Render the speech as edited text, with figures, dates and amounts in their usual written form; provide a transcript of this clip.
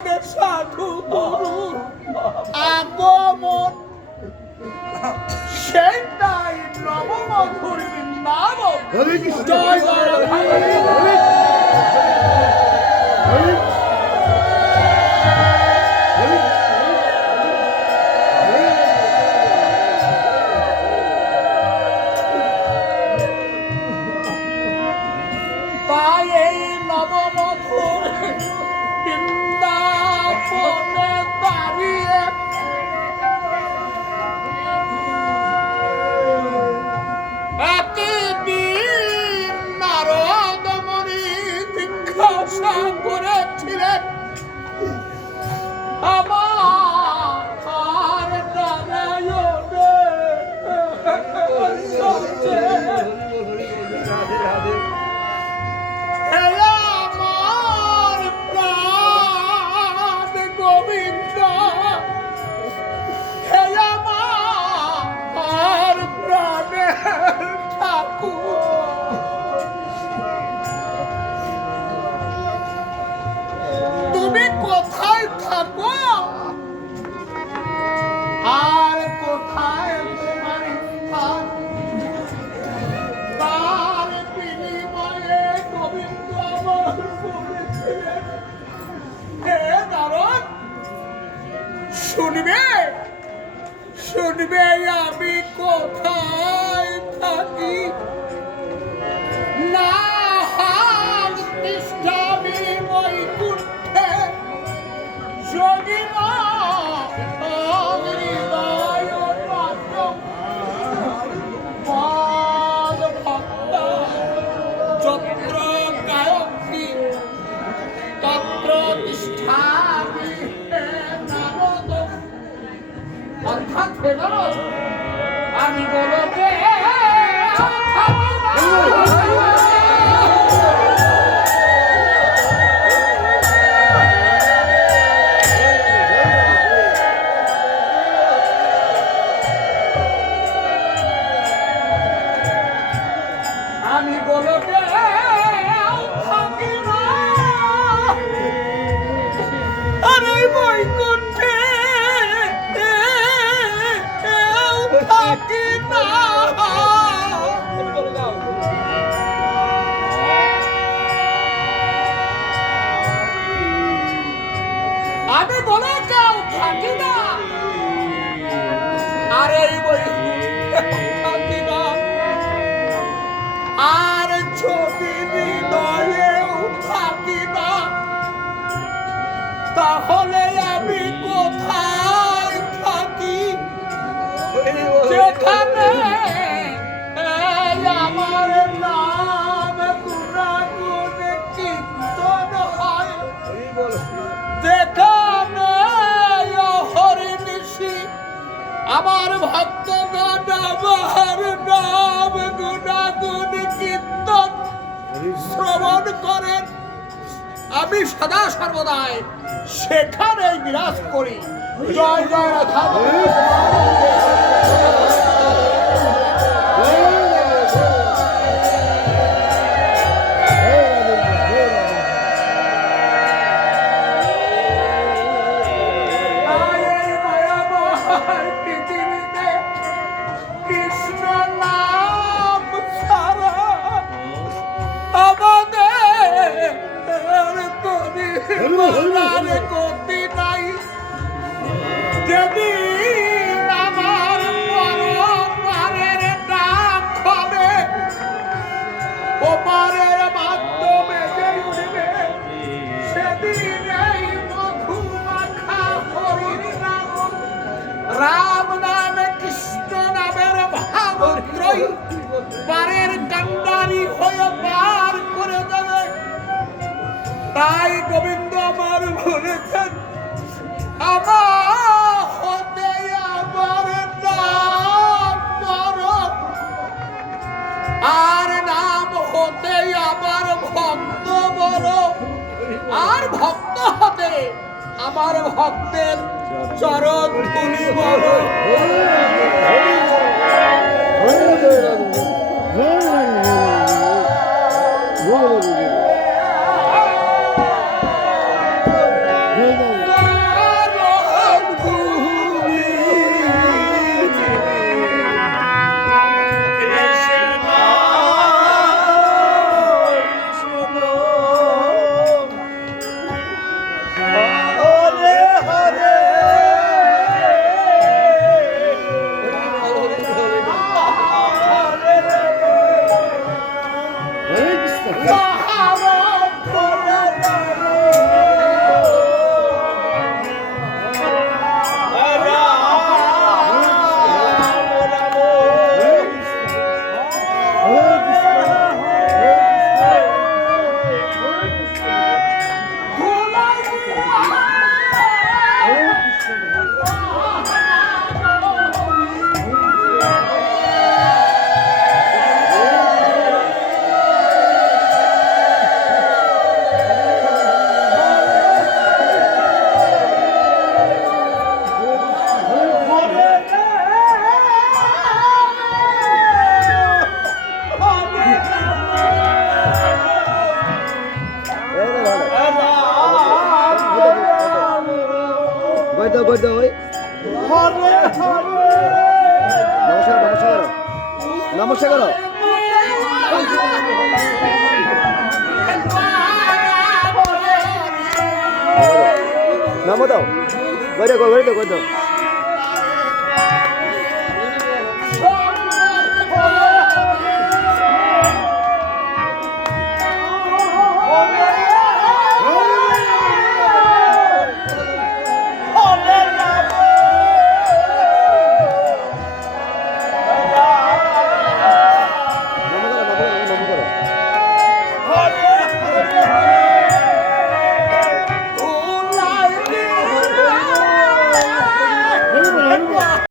সাধু গুরু আগমন সেটাই নবমধুর বৃন্দাবন। জয় জয় রাধা। তাই এই নবমধুর বৃন্দাবনে দাঁড়িয়ে একদিন নারদ মুনি জিজ্ঞাসা করেছিলেন, আমার নারায়ণে আমার প্রাণ গোবিন্দ, হে আমার প্রাণের ঠাকুর, তুমি কোথায় থাকো আর কোথায় তোমার স্থান? তার বিনিময়ে গোবিন্দ আমার বলেছিলেন, হে নারদ, শুনবে শুনবে আমি কোথায় থাকি? না হাল তিষ্ঠামি বৈকুণ্ঠে, যদি না হৃদয় পাদ্যম পদ ভক্তা যত্র গায়ত্রী তত্র তিষ্ঠামি হে নারদ। অর্থাৎ হে নারদ, আমি গোলকে থাকি না। আমি গোলকে থাকি না, আরে বৈকুণ্ঠে থাকি না। আমি গোলকেও থাকি না, আর এই বৈকুণ্ঠে থাকি না। আর যদি হৃদয়েও থাকি না, তাহলে আমি কোথায় থাকি? যেখানে আমার নাম গুণাগুণ কীর্তন হয়, যেখানে হরিনিশি আমার ভক্তগণ আমার নাম গুণাগুণ কীর্তন শ্রবণ করেন, আমি সদা সর্বদাই সেখানেই বিরাজ করি। জয় জয় রাধা। পৃথিবীতে কৃষ্ণ নাম ছাড়া আমাদের গতি নাই। যেদিন আমার পরপারের ডাক হবে, ওপারের মাধ্যমে যে উঠবে, সেদিন এই মধু মাখা হরির নাম, রাম নামে কৃষ্ণ নামের ভাবত্রয়ী পারের কান্ডারি হয়ে পার করে দেবে। তাই গোবিন্দ আমার বলেছেন, আমার হতে আমার নাম বড়, আর নাম হতে আমার ভক্ত বড়, আর ভক্ত হতে আমার ভক্তের চরণ ধুলি বড়। Hey, কই দাও ওই হরে হরে নমস্কার করো নামো দাও কই দাও